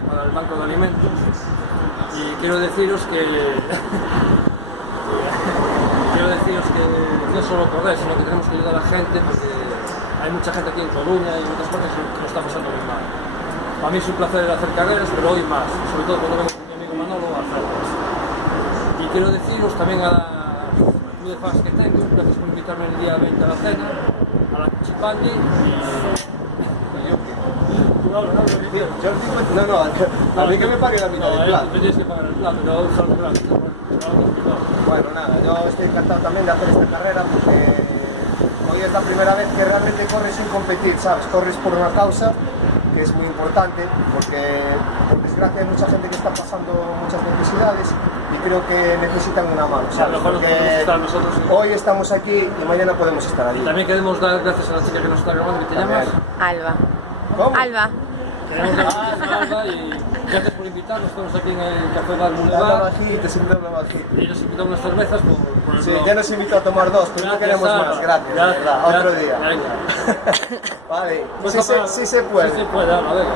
para el Banco de Alimentos y quiero deciros que no solo correr, sino que tenemos que ayudar a la gente porque hay mucha gente aquí en Coruña y en otras partes que lo está pasando muy mal. Para mí es un placer hacer carreras, pero hoy más, sobre todo cuando vengo con mi amigo Manolo a hacerlas. Y quiero deciros también a la club de fans que tengo, gracias por invitarme el día 20 a la cena, a la Cuchipandi y... No, a mí que me pague la mitad del plato. No, tienes que pagar el plato, pero solo gratis. Bueno, nada, yo estoy encantado también de hacer esta carrera porque hoy es la primera vez que realmente corres sin competir, ¿sabes? Corres por una causa que es muy importante porque por desgracia hay mucha gente que está pasando muchas necesidades y creo que necesitan una mano, ¿sabes? Porque hoy estamos aquí y mañana podemos estar allí. Y también queremos dar gracias a la chica que nos está grabando, que te llamas Alba. ¿Cómo? Alba. Queremos dar gracias a Alba y gracias por invitarnos, estamos aquí en el Café Bar Habla Boulevard bajito, siempre habla bajito. y nos invitamos unas cervezas por el Sí, blog. ya nos invitó a tomar dos, pero no queremos Alba. más, gracias, de verdad, otro día. Venga. Vale, Pues sí se puede. Sí se puede, Alba, venga.